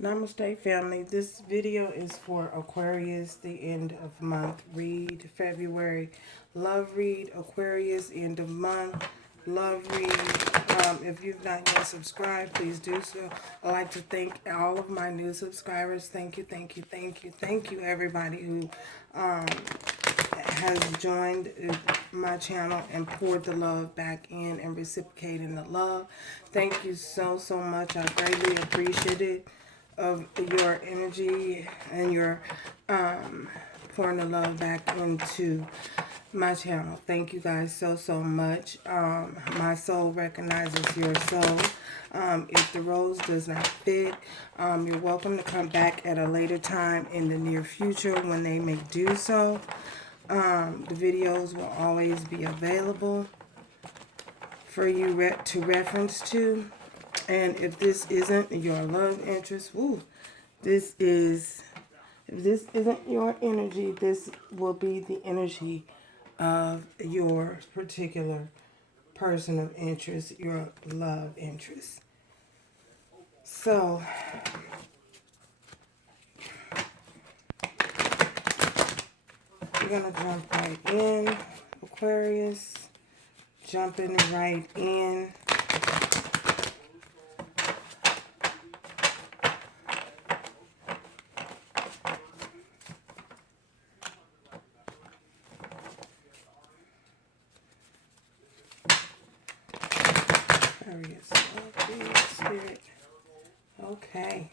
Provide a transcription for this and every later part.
Namaste family. This video is for Aquarius, the end of month read, February. Love read, Aquarius, end of month. Love read. If you've not yet subscribed, please do so. I'd like to thank all of my new subscribers. Thank you, thank you, thank you. Thank you everybody who has joined my channel and poured the love back in and reciprocating the love. Thank you so much. I greatly appreciate it, of your energy and your pouring the love back into my channel. Thank you guys so much. My soul recognizes your soul. If the rose does not fit, you're welcome to come back at a later time in the near future when they may do so. The videos will always be available for you to reference to. And if this isn't your love interest, if this isn't your energy, this will be the energy of your particular person of interest, your love interest. So, we're going to jump right in, Aquarius, jumping right in. Spirit. Okay.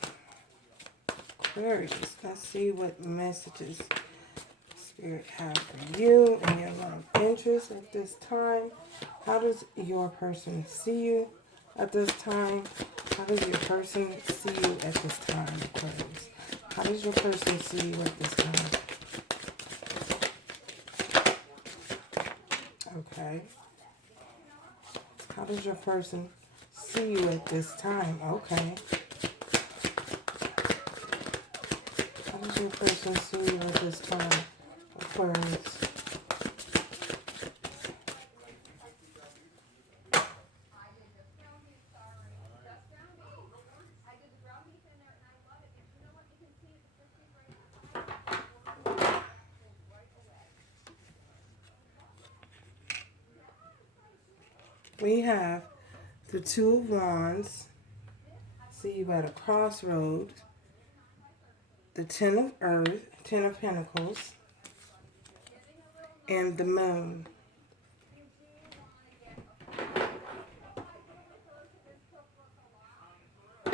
Aquarius, let's see what messages Spirit have for you and your love interest at this time. How does your person see you at this time? How does your person see you at this time, Aquarius? How does your person see you at this time? Okay. How does your person see you at this time? Okay. How does your person see you at this time, Aquarius? We have the Two of Wands, see you at a crossroads, the Ten of Earth, Ten of Pentacles, and the Moon.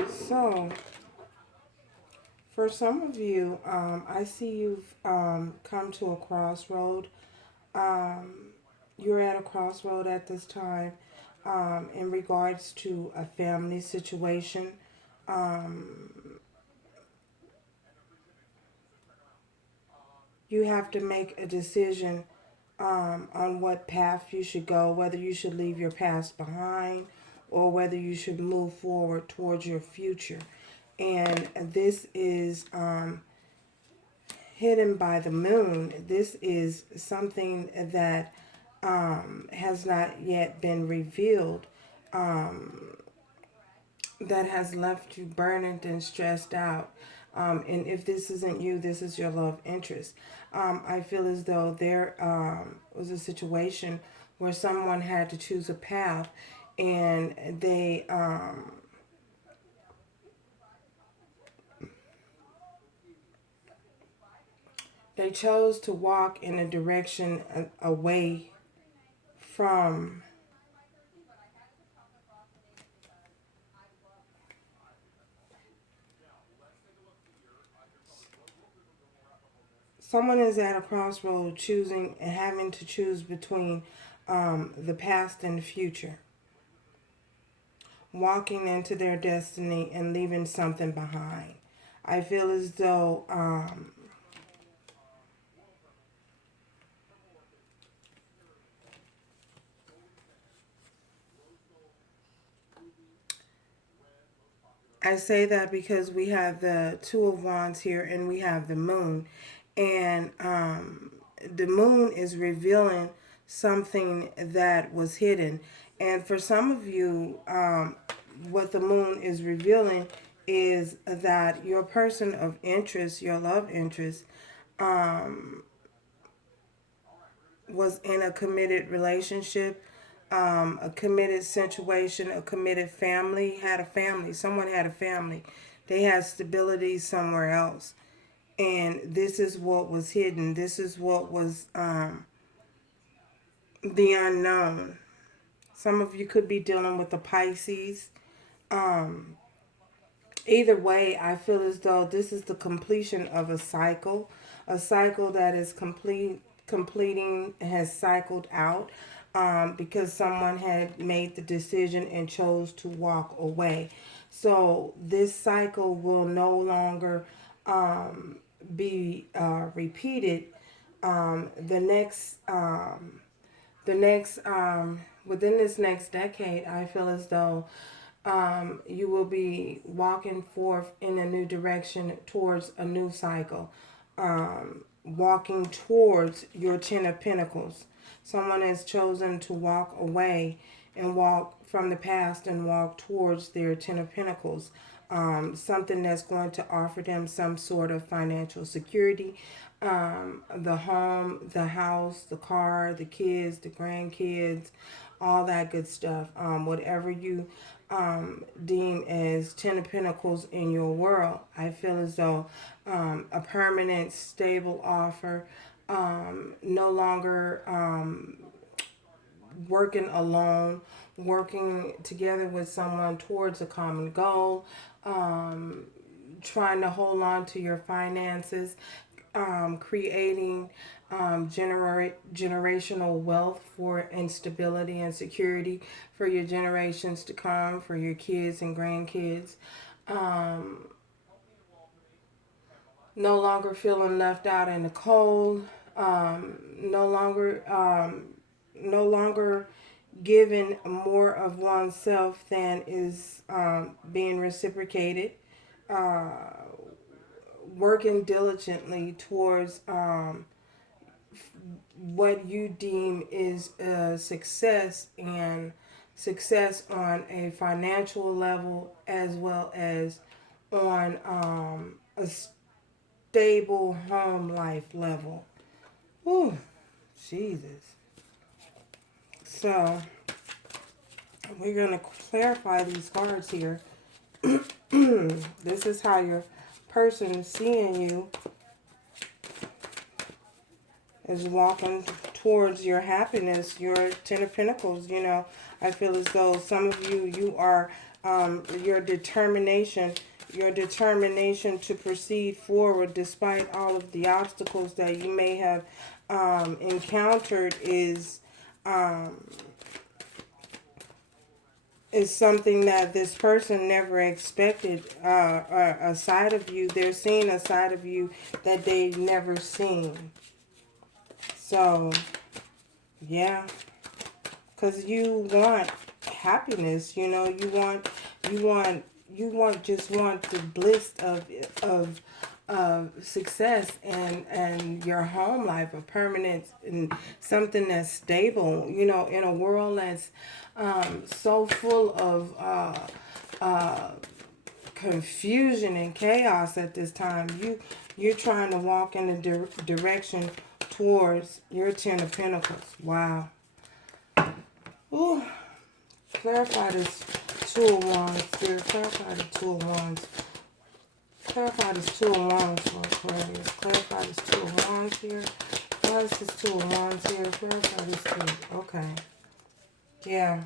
So, for some of you, I see you've come to a crossroad. You're at a crossroad at this time in regards to a family situation. You have to make a decision on what path you should go, whether you should leave your past behind or whether you should move forward towards your future. And this is hidden by the moon. This is something that has not yet been revealed, that has left you burdened and stressed out. And if this isn't you, this is your love interest. I feel as though there was a situation where someone had to choose a path, and they chose to walk in a direction away from someone is at a crossroad choosing and having to choose between the past and the future. Walking into their destiny and leaving something behind. I feel as though I say that because we have the Two of Wands here and we have the Moon. And the Moon is revealing something that was hidden. And for some of you, what the Moon is revealing is that your person of interest, your love interest, was in a committed relationship, a committed situation, a committed family, had a family. Someone had a family. They had stability somewhere else. And this is what was hidden. This is what was the unknown. Some of you could be dealing with the Pisces. Either way, I feel as though this is the completion of a cycle that is completing, has cycled out, because someone had made the decision and chose to walk away. So this cycle will no longer be repeated. The next, within this next decade, I feel as though you will be walking forth in a new direction towards a new cycle, walking towards your Ten of Pentacles. Someone has chosen to walk away and walk from the past and walk towards their Ten of Pentacles. Something that's going to offer them some sort of financial security. The home, the house, the car, the kids, the grandkids, all that good stuff. Whatever you deem as Ten of Pentacles in your world, I feel as though a permanent, stable offer, no longer working alone, working together with someone towards a common goal, trying to hold on to your finances, creating generational wealth for instability and security for your generations to come, for your kids and grandkids. No longer feeling left out in the cold. No longer giving more of oneself than is being reciprocated. Working diligently towards what you deem is a success, and success on a financial level as well as on a stable home life level. Whew, Jesus. So we're going to clarify these cards here. This is how your person is seeing you, is walking towards your happiness, your Ten of Pentacles. You know, I feel as though some of you, you are, your determination to proceed forward despite all of the obstacles that you may have encountered is something that this person never expected. A side of you, they're seeing a side of you that they've never seen. So, yeah, because you want happiness, you know, you just want the bliss of success and your home life, a permanent and something that's stable, you know, in a world that's so full of confusion and chaos at this time. You're trying to walk in the direction towards your Ten of Pentacles. Wow. Ooh. Clarify this Two of Wands, Spirit. Clarify the Two of Wands. Clarify this Two of Wands for Aquarius. Clarify this Two of Wands here. What is this Two of Wands here? Clarify this Two. Okay. Yeah.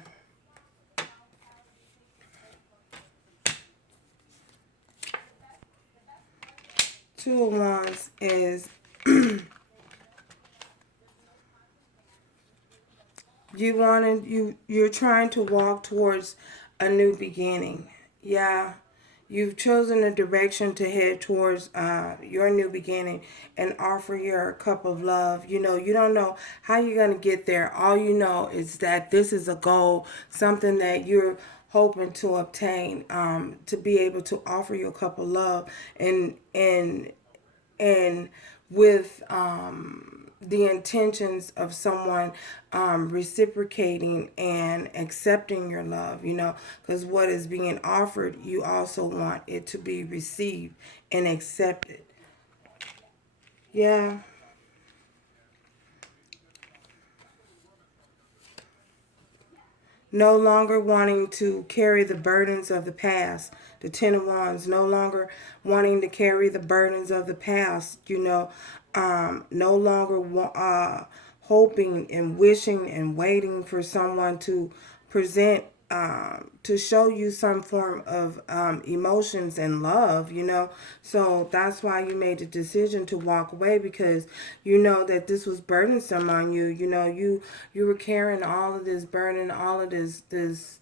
Two of Wands is you're trying to walk towards a new beginning. Yeah. You've chosen a direction to head towards your new beginning and offer your cup of love. You know, you don't know how you're going to get there. All you know is that this is a goal, something that you're hoping to obtain, to be able to offer your cup of love and with the intentions of someone reciprocating and accepting your love, you know, because what is being offered, you also want it to be received and accepted. Yeah. No longer wanting to carry the burdens of the past. The Ten of Wands, no longer wanting to carry the burdens of the past, you know, no longer hoping and wishing and waiting for someone to present, to show you some form of emotions and love, you know. So that's why you made the decision to walk away, because you know that this was burdensome on you. You know, you were carrying all of this burden, all of this,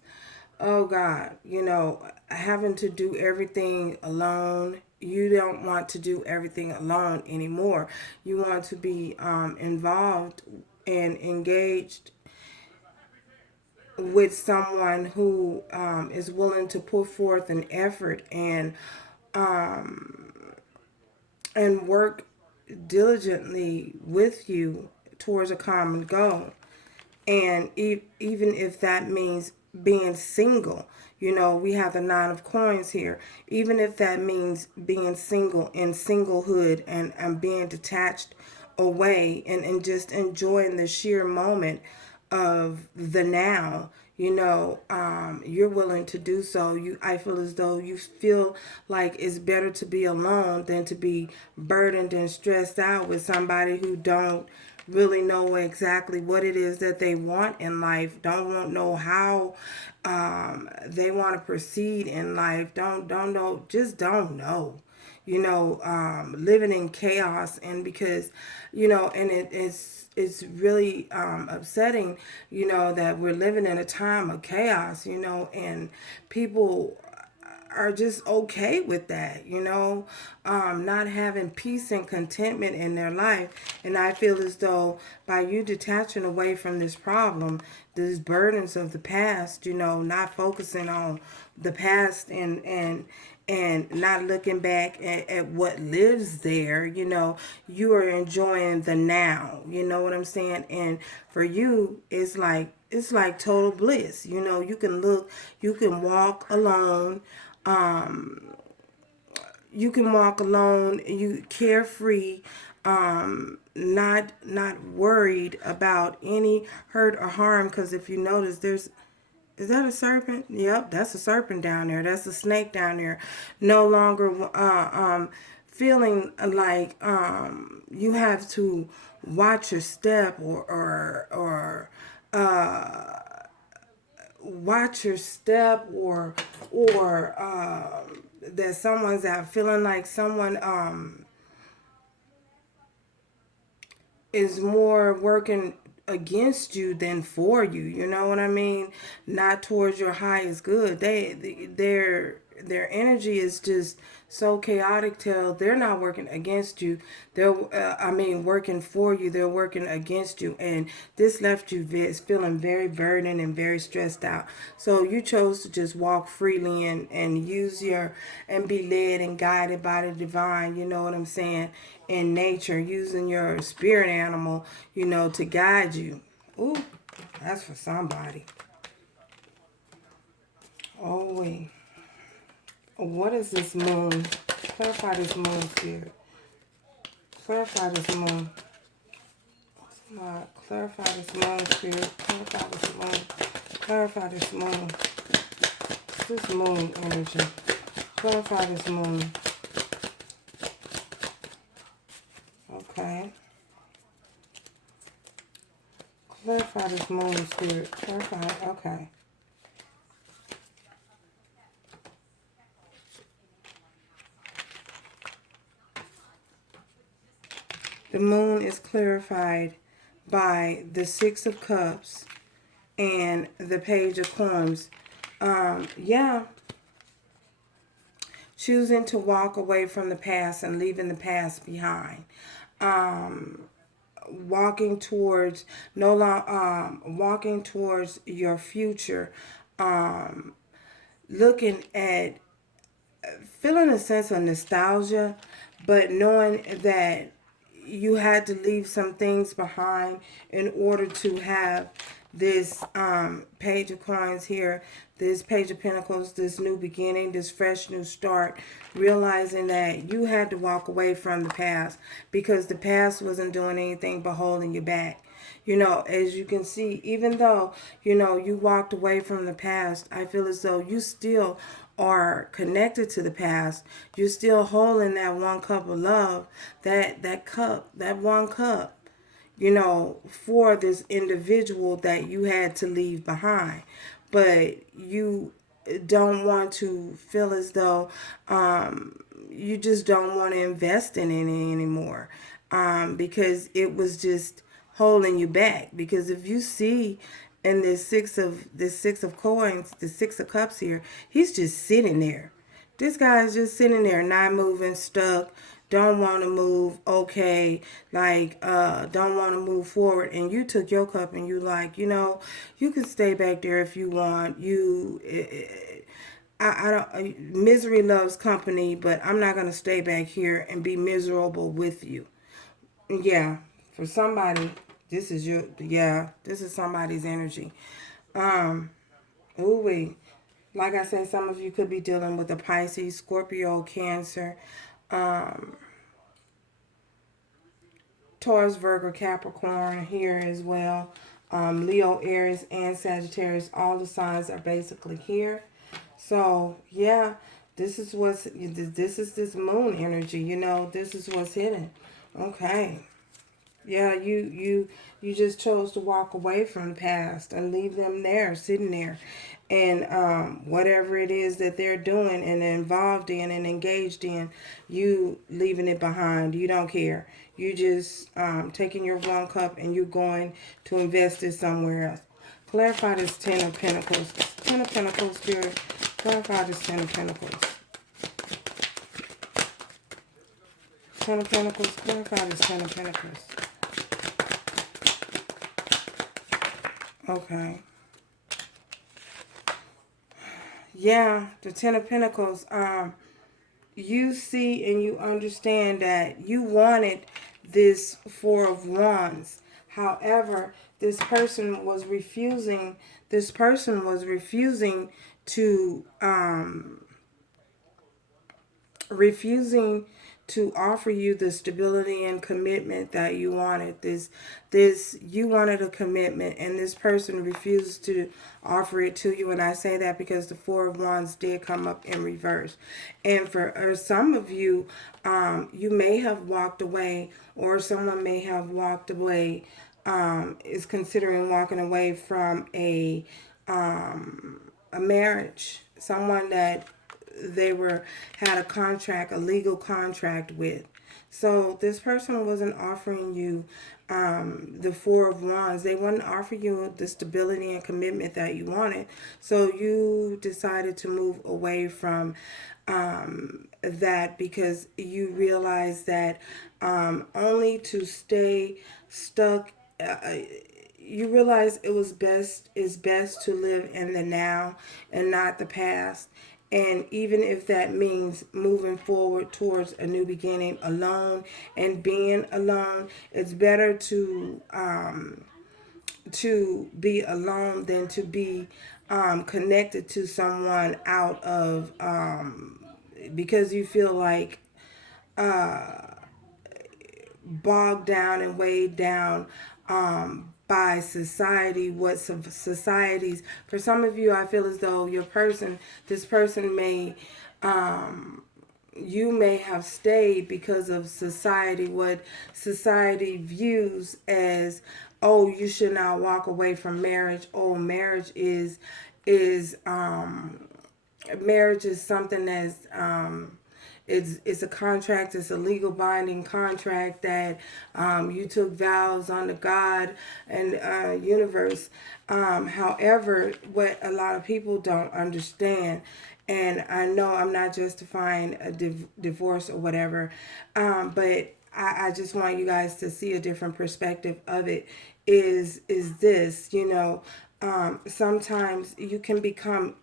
oh God, you know, having to do everything alone. You don't want to do everything alone anymore. You want to be involved and engaged with someone who is willing to put forth an effort and work diligently with you towards a common goal. And even if that means being single, you know, we have the Nine of Coins here. Even if that means being single in singlehood and being detached away and just enjoying the sheer moment of the now, you know, you're willing to do so. I feel as though you feel like it's better to be alone than to be burdened and stressed out with somebody who don't really know exactly what it is that they want in life, don't know how they want to proceed in life, don't know, just don't know, you know, living in chaos. And because, you know, and it's really upsetting, you know, that we're living in a time of chaos, you know, and people are just okay with that, you know, not having peace and contentment in their life. And I feel as though by you detaching away from this problem, these burdens of the past, you know, not focusing on the past and not looking back at what lives there, you know, you are enjoying the now, you know what I'm saying? And for you, it's like total bliss. You know, you can walk alone. You can walk alone, you carefree, not worried about any hurt or harm. Because if you notice, is that a serpent? Yep, that's a serpent down there. That's a snake down there. No longer feeling like you have to watch your step or watch your step or that someone's out feeling like someone is more working against you than for you. You know what I mean? Not towards your highest good. Their energy is just so chaotic till they're not working against you. They're working for you. They're working against you, and this left you feeling very burdened and very stressed out. So you chose to just walk freely and use and be led and guided by the divine. You know what I'm saying? In nature, using your spirit animal, you know, to guide you. Ooh, that's for somebody. Oh wait. What is this moon? Clarify this moon, spirit. Clarify this moon. Clarify this moon, spirit. Clarify this moon. Clarify this moon. This moon energy. Clarify this moon. Okay. Clarify this moon, spirit. Clarify. Okay. The moon is clarified by the Six of Cups and the Page of Coins. Yeah, choosing to walk away from the past and leaving the past behind. Walking towards walking towards your future. Looking at feeling a sense of nostalgia, but knowing that you had to leave some things behind in order to have this page of coins here, this page of pentacles, this new beginning, this fresh new start, realizing that you had to walk away from the past because the past wasn't doing anything but holding you back. You know, as you can see, even though, you know, you walked away from the past, I feel as though you still are connected to the past. You're still holding that one cup of love, that cup, that one cup, you know, for this individual that you had to leave behind. But you don't want to feel as though you just don't want to invest in it anymore, because it was just holding you back. Because if you see in this six of coins, the six of cups here, he's just sitting there. This guy's just sitting there, not moving, stuck, don't want to move, okay, like, don't want to move forward. And you took your cup and you like, you know, you can stay back there if you want. I don't, misery loves company, but I'm not going to stay back here and be miserable with you. Yeah, for somebody, this is somebody's energy. Ooh wee. Like I said, some of you could be dealing with a Pisces, Scorpio, Cancer, Taurus, Virgo, Capricorn here as well. Leo, Aries, and Sagittarius. All the signs are basically here. So yeah, this is this moon energy. You know, this is what's hidden. Okay. Yeah, you just chose to walk away from the past and leave them there, sitting there, and whatever it is that they're doing and involved in and engaged in, you leaving it behind. You don't care. You just taking your one cup and you're going to invest it somewhere else. Clarify this Ten of Pentacles. Ten of Pentacles, Spirit. Clarify this Ten of Pentacles. Ten of Pentacles. Clarify this Ten of Pentacles. Okay. Yeah, the Ten of Pentacles. You see and you understand that you wanted this Four of Wands. However, this person was refusing. This person was refusing to offer you the stability and commitment that you wanted. You wanted a commitment, and this person refused to offer it to you. And I say that because the Four of Wands did come up in reverse. And for some of you, you may have walked away, or someone may have walked away, is considering walking away from a marriage, someone that had a contract, a legal contract with. So this person wasn't offering you the Four of Wands. They wouldn't offer you the stability and commitment that you wanted. So you decided to move away from that because you realized that only to stay stuck. You realize it's best to live in the now and not the past. And even if that means moving forward towards a new beginning alone and being alone, it's better to be alone than to be connected to someone out of because you feel like bogged down and weighed down by society, societies. For some of you, I feel as though this person you may have stayed because of society, what society views as, oh, you should not walk away from marriage. Oh, is marriage is something that's it's a contract. It's a legal binding contract that you took vows under God and universe. However, what a lot of people don't understand, and I know I'm not justifying a divorce or whatever, but I just want you guys to see a different perspective of it. Is this, sometimes you can become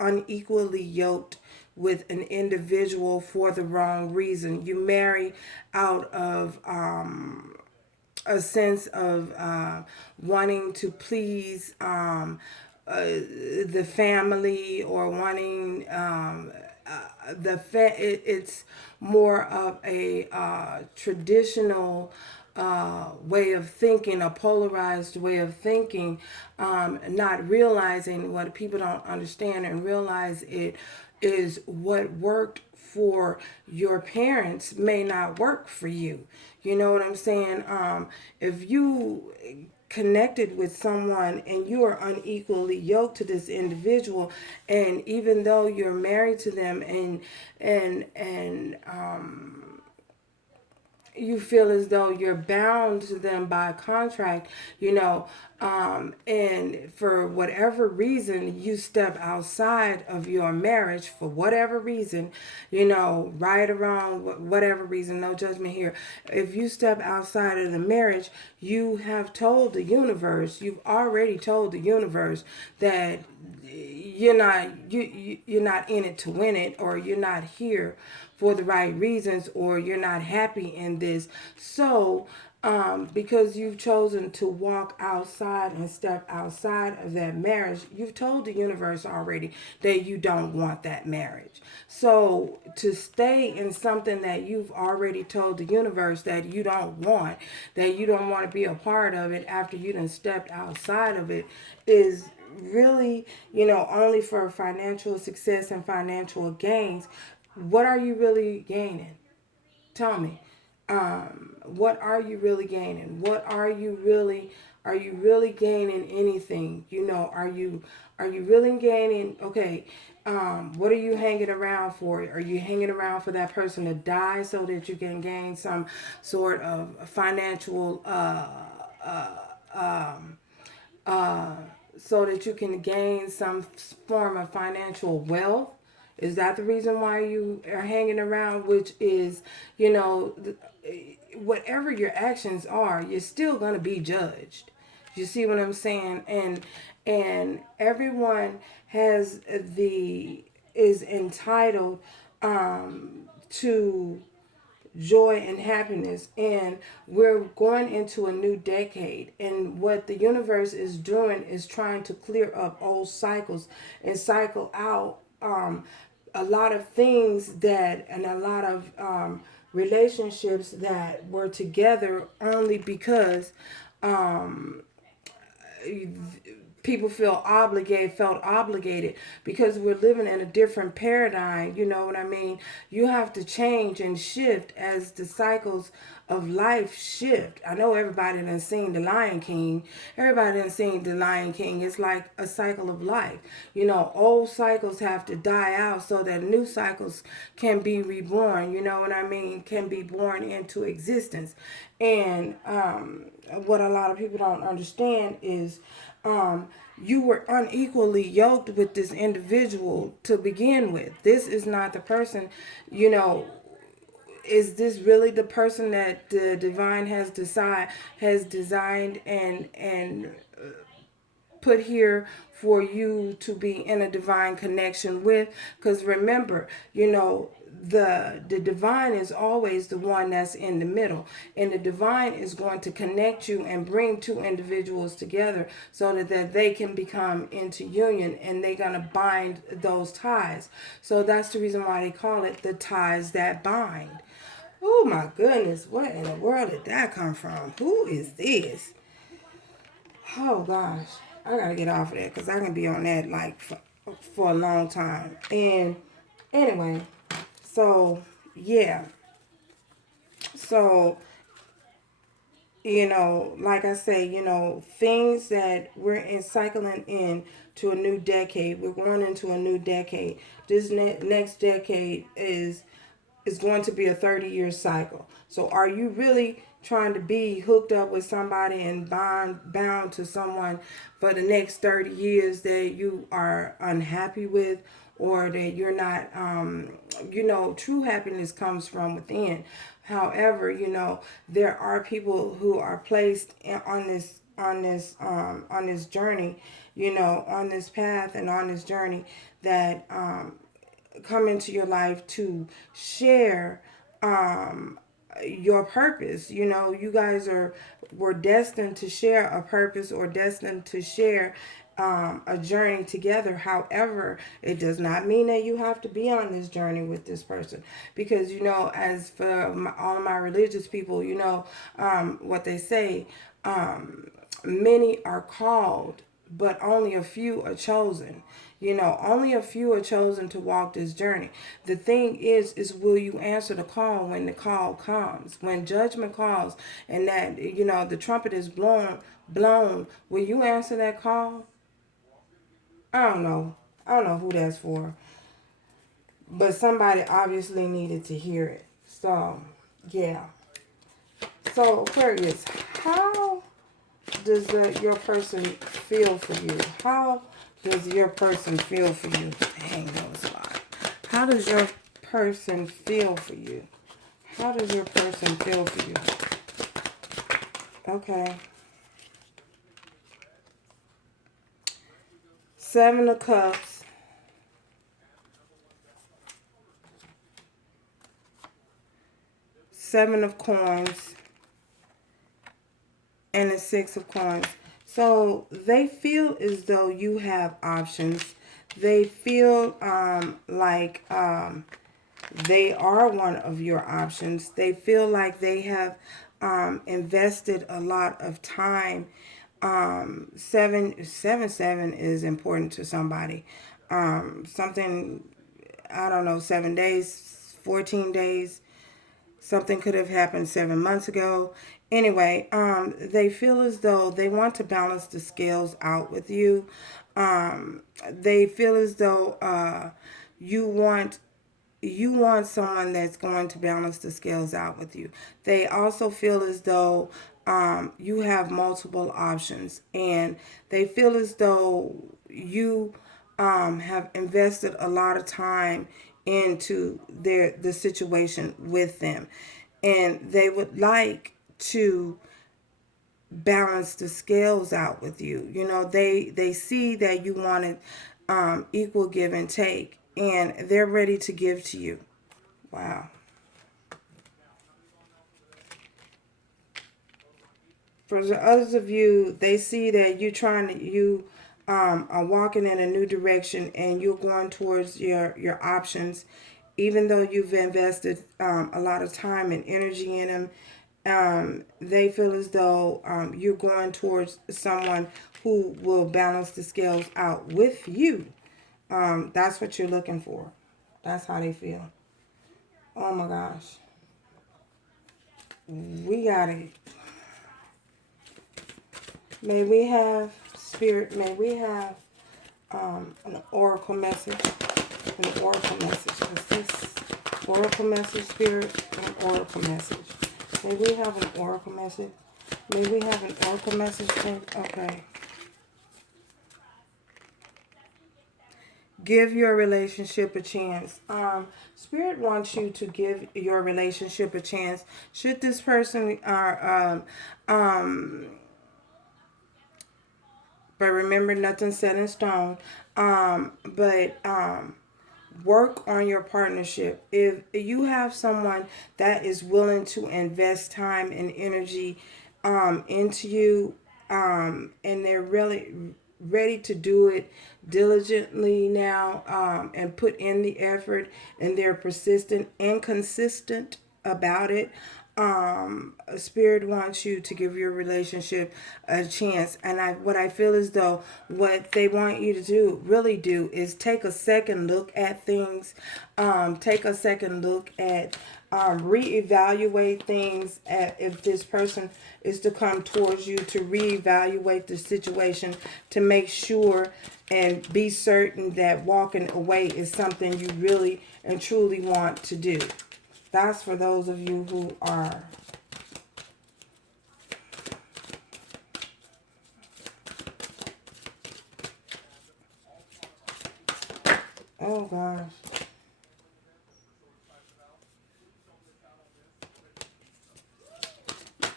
unequally yoked with an individual for the wrong reason. You marry out of a sense of wanting to please the family, or wanting it's more of a traditional way of thinking, a polarized way of thinking, not realizing what people don't understand and realize it is what worked for your parents may not work for you. You know what I'm saying? If you connected with someone and you are unequally yoked to this individual, and even though you're married to them, and you feel as though you're bound to them by contract, and for whatever reason you step outside of your marriage, for whatever reason, right or wrong, whatever reason, no judgment here. If you step outside of the marriage, you have told the universe, you've already told the universe that you're not in it to win it, or you're not here for the right reasons, or you're not happy in this. So because you've chosen to walk outside and step outside of that marriage, you've told the universe already that you don't want that marriage. So to stay in something that you've already told the universe that you don't want, that you don't want to be a part of it after you done stepped outside of it, is really, only for financial success and financial gains. What are you really gaining? Tell me. What are you really gaining? Are you really gaining anything? Are you really gaining? Okay. What are you hanging around for? Are you hanging around for that person to die so that you can gain some sort of financial so that you can gain some form of financial wealth? Is that the reason why you are hanging around? Which is, whatever your actions are, you're still going to be judged. You see what I'm saying? And everyone is entitled to joy and happiness, and we're going into a new decade, and what the universe is doing is trying to clear up old cycles and cycle out a lot of things and a lot of relationships that were together only because people felt obligated, because we're living in a different paradigm. You know what I mean? You have to change and shift as the cycles of life shift. I know everybody done seen The Lion King. Everybody done seen The Lion King. It's like a cycle of life. Old cycles have to die out so that new cycles can be reborn. You know what I mean? Can be born into existence. And what a lot of people don't understand is you were unequally yoked with this individual to begin with. This is not the person, is this really the person that the divine has designed and put here for you to be in a divine connection with? Because remember, the divine is always the one that's in the middle, and the divine is going to connect you and bring two individuals together so that they can become into union, and they're going to bind those ties. So that's the reason why they call it the ties that bind. Oh my goodness, what in the world did that come from? Who is this? Oh gosh, I gotta get off of that because I can be on that like for a long time. And anyway, so yeah, so like I say, things that we're cycling in to a new decade. We're going into a new decade. This next decade is going to be a 30-year cycle. So are you really trying to be hooked up with somebody and bound to someone for the next 30 years that you are unhappy with, or that you're not, true happiness comes from within. However, there are people who are placed on this journey, on this path and on this journey that come into your life to share your purpose. You know, you guys were destined to share a purpose, or destined to share a journey together. However, it does not mean that you have to be on this journey with this person, because, you know, as for all of my religious people, you know, what they say, many are called, but only a few are chosen. You know, only a few are chosen to walk this journey. The thing is will you answer the call when the call comes? When judgment calls and that, you know, the trumpet is blown, will you answer that call? I don't know. I don't know who that's for. But somebody obviously needed to hear it. So, yeah. So, Aquarius, how does your person feel for you? How does your person feel for you? Dang, that was a lot. How does your person feel for you? How does your person feel for you? Okay. Seven of Cups. Seven of Coins. And the Six of Coins. So they feel as though you have options. They feel like they are one of your options. They feel like they have invested a lot of time. 777 is important to somebody. Something, I don't know, 7 days, 14 days. Something could have happened 7 months ago. Anyway, they feel as though they want to balance the scales out with you. They feel as though you want someone that's going to balance the scales out with you. They also feel as though you have multiple options, and they feel as though you have invested a lot of time into the situation with them, and they would like to balance the scales out with you. You know, they see that you wanted equal give and take, and they're ready to give to you. Wow. For the others of you, they see that you are walking in a new direction, and you're going towards your options, even though you've invested a lot of time and energy in them. They feel as though you're going towards someone who will balance the scales out with you. That's what you're looking for. That's how they feel. Oh my gosh. We got it. May we have, Spirit, may we have an oracle message. An oracle message. Because this oracle message, Spirit, an oracle message. May we have an oracle message. May we have an oracle message, please? Okay. Give your relationship a chance. Spirit wants you to give your relationship a chance. Should this person but remember, nothing set in stone. But work on your partnership. If you have someone that is willing to invest time and energy into you, and they're really ready to do it diligently now, and put in the effort, and they're persistent and consistent about it, Spirit wants you to give your relationship a chance. And what I feel as though what they want you to really do is take a second look at things, take a second look at reevaluate things. If this person is to come towards you, to reevaluate the situation, to make sure and be certain that walking away is something you really and truly want to do. That's for those of you who are oh gosh.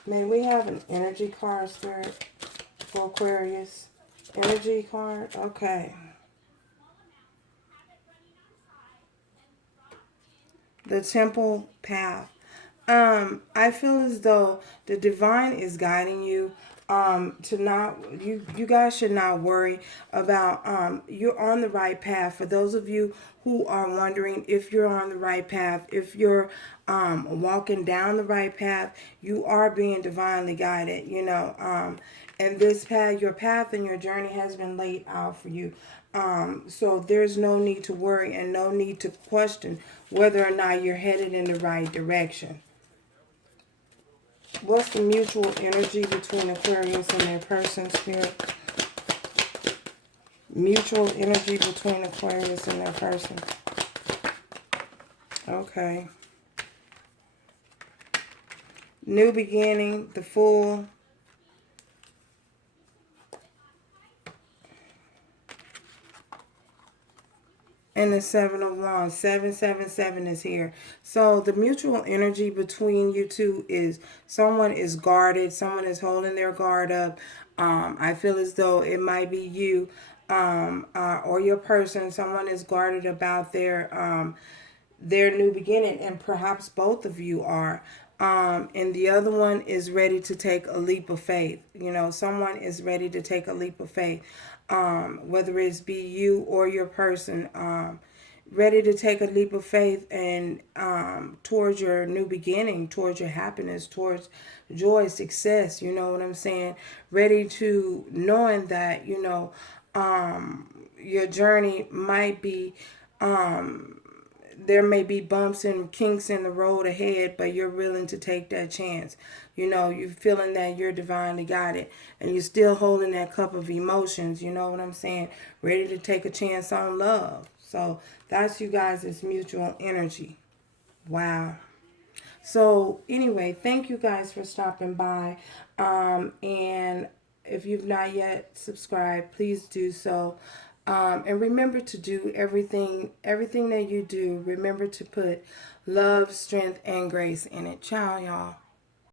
May we have an energy card, Spirit, for Aquarius? Energy card? Okay. the temple path. I feel as though the divine is guiding you to not, you guys should not worry about, you're on the right path. For those of you who are wondering if you're on the right path, if you're walking down the right path, you are being divinely guided, you know. And this path, your path and your journey has been laid out for you. So there's no need to worry and no need to question whether or not you're headed in the right direction. What's the mutual energy between Aquarius and their person, Spirit? Mutual energy between Aquarius and their person. Okay. New beginning, the Fool. And the Seven of Wands. 777 is here. So the mutual energy between you two is someone is guarded. Someone is holding their guard up. I feel as though it might be you or your person. Someone is guarded about their new beginning, and perhaps both of you are. And the other one is ready to take a leap of faith. You know, someone is ready to take a leap of faith, whether it's be you or your person, ready to take a leap of faith and towards your new beginning, towards your happiness, towards joy, success. You know what I'm saying? Ready to knowing that, you know, your journey might be there may be bumps and kinks in the road ahead, but you're willing to take that chance. You know, you're feeling that you're divinely guided and you're still holding that cup of emotions. You know what I'm saying? Ready to take a chance on love. So that's you guys' it's mutual energy. Wow. So anyway, thank you guys for stopping by. And if you've not yet subscribed, please do so. And remember to do everything that you do. Remember to put love, strength, and grace in it. Ciao, y'all.